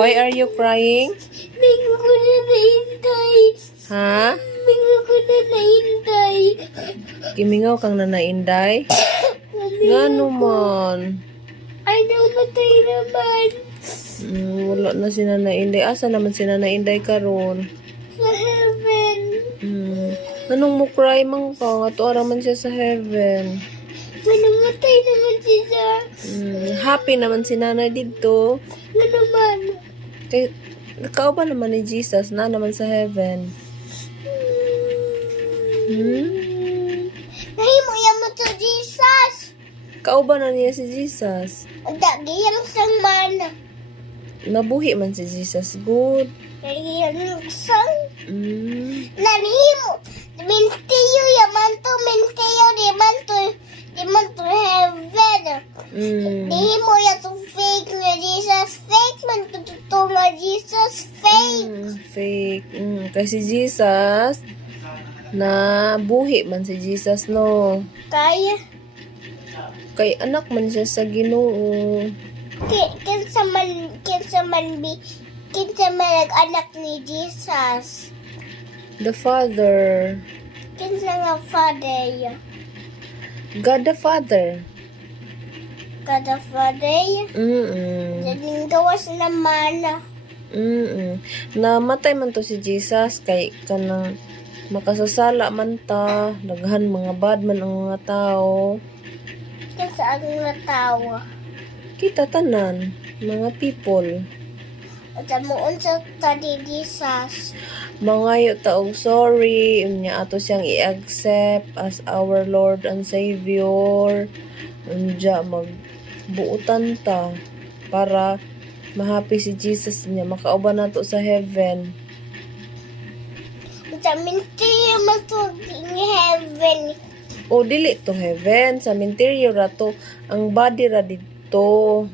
Why are you crying? Minggo ko na naintay. Ha? Minggo ko na naintay. Kimingaw kang nanainday? Nga naman. Ay, namatay naman. Wala na si nanainday. Asa naman si nanainday karon? Sa heaven. Anong mo cry mang ka? Nga to man siya sa heaven. Namatay naman siya. Happy naman si nanay dito. Nga naman. Kay, nakao ba naman ni Jesus na naman sa heaven? Nahimo yan mo to, Jesus. Kao ba na niya si Jesus? Ang dagiyang sang mana. Nabuhi man si Jesus. Good. Dagiyang sang. Nanihimo. Mintiyo yaman to. Mintiyo yaman to heaven. Nihimo yan to fake nga Jesus. Fake man to nga Jesus. Fake. Fake. Kay si Jesus, na buhi man si Jesus, no? Kaya. Kay anak man siya sa Ginoo. Kinsa man nag-anak ni Jesus. The Father. Kinsa nga father. God the Father. Kada father. Daling gawas naman. Namatay man to si Jesus kay kanang makasasala man ta, daghan mga bad man ang mga tao. Kinsa ang natawa. Kita tanan, mga people. At amuon sa tadi Jesus. Mangayo ta og sorry, unya ato siyang i-accept as our Lord and Savior. Unya magbuutan ta para mahappy si Jesus niya, makauban nato sa heaven. Sa mintiyo matug ni heaven. O dili to heaven, sa menteryo ra to, ang body ra dito,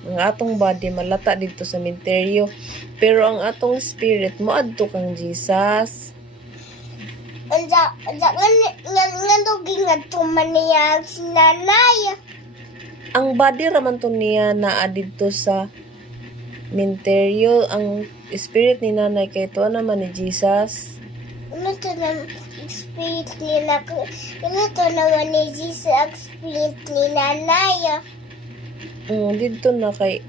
ang atong body malata dito sa menteryo, pero ang atong spirit moadto kang Jesus. Nga duging nga tumaniyag si nanay. Ang body ra man to niya naa dito sa menteryo, ang spirit ni nanay kay to naman ni Jesus. Ano to naman spirit nila? Ano to naman ni Jesus ang spirit ni nanay? Dito na kay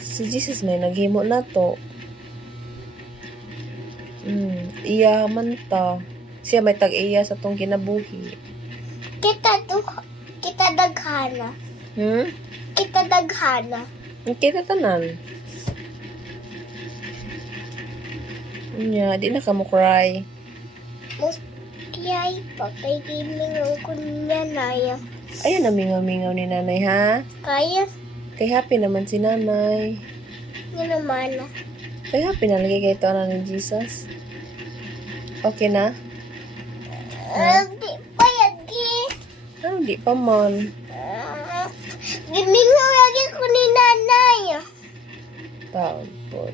si Jesus may naghimo na to. Iya man ta. Siya may tag-iya sa tong kinabuhi. Kita daghana. Kita daghana. Kita tanan. Nya, di na ka mo cry. Kiyay pa kay gimingaw ko niya naya. Ayan na mingaw-mingaw ni nanay, ha? Kaya Kay happy naman si nanay. niya naman. Kay happy na lagi kay ito ni Jesus. Okay na? Di pa yagi. Di pa man. Gimingaw lagi ko ni nanay. Taon po.